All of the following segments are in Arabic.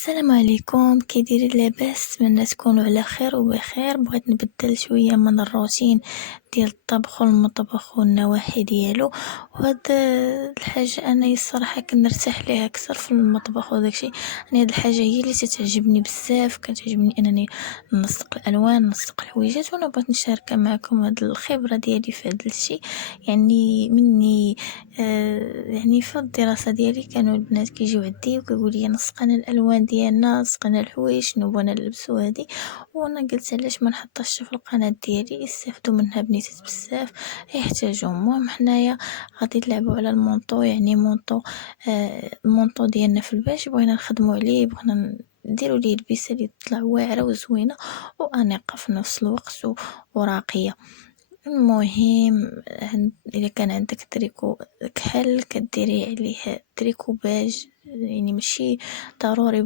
السلام عليكم، كي دايرين؟ لاباس؟ نتمنى تكونوا على خير وبخير. بغيت نبدل شويه من الروتين ديال الطبخ والمطبخ والنواحي ديالو، وهاد الحاجه انا الصراحه كنرتاح ليها اكثر في المطبخ وداكشي. يعني هاد الحاجه هي اللي تتعجبني بزاف، كتعجبني انني ننسق الالوان، ننسق الحويجات، وانا بغيت نشارك معكم هاد الخبره ديالي في هاد الشيء. يعني مني يعني في الدراسة ديالي كانوا البنات كيجيو عندي وكيقول لي نسقنا الالوان ديالنا، نسقنا الحوايج شنو بغينا نلبسو هادي. وانا قلت علاش ما نحطهاش في القناه ديالي، يستافدوا منها بنيتات بزاف، يحتاجوا. المهم حنايا غادي نلعبوا على المونطو، يعني مونطو المونطو ديالنا في الباش بغينا نخدموا عليه، بغينا نديروا ليه لبسه اللي تطلع واعره وزوينه وانيقه في نفس الوقت وراقيه. المهم الا كان عندك تريكو كحل كديري عليه تريكو باج، يعني ماشي ضروري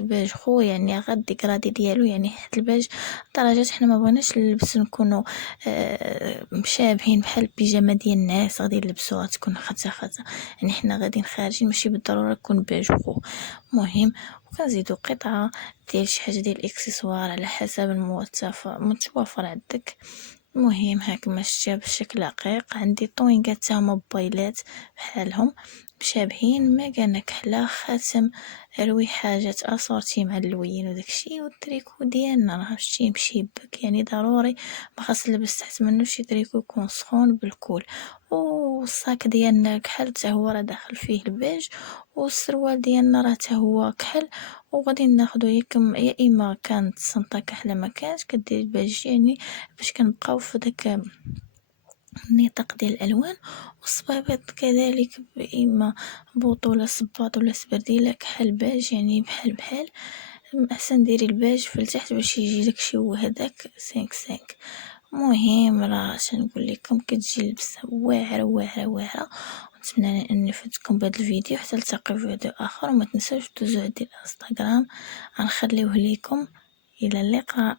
باج خو، يعني غير الديكرادي ديالو، يعني حيت الباج درجات حنا ما بغيناش نلبس نكونوا مشابهين بحال البيجامه ديال الناس غادي نلبسوها تكون خاصه. يعني حنا غاديين خارجين ماشي بالضروره يكون باج خو. المهم وكنزيدو قطعه ديال شي حاجه ديال الاكسسوار على حسب متوفر عندك. المهم هاك ماشية بشكل دقيق. عندي طوينكات تا هما بويلات بحالهم مشابهين، ما كان كحله، خاتم، روي حاجات اسورتي مع اللوين وداكشي. والتريكو ديالنا راه شتي مشيبك، يعني ضروري ما خاص نلبس تحت منه شي تريكو يكون سخون بالكول. والصاك ديالنا كحل حتى هو راه داخل فيه البيج، والسروال ديالنا راه حتى هو كحل. وغادي ناخدو يا اما كانت السنطه كحله ما كانش كدير الباج، يعني باش كنبقاو في داك النطاق ديال الالوان. والصبابط كذلك، اما بوط ولا صباط ولا سبرديله كحل باج، يعني بحال احسن ديري الباج في التحت باش يجي داكشي وهداك 5 مهم راه نقول لكم كتجي اللبسه واعره واعره واعره. ونتمنى اني فدتكم بهذا الفيديو، حتى نلتقي في فيديو اخر. وما تنساوش دوزو عندي الانستغرام غنخليوه ليكم. الى اللقاء.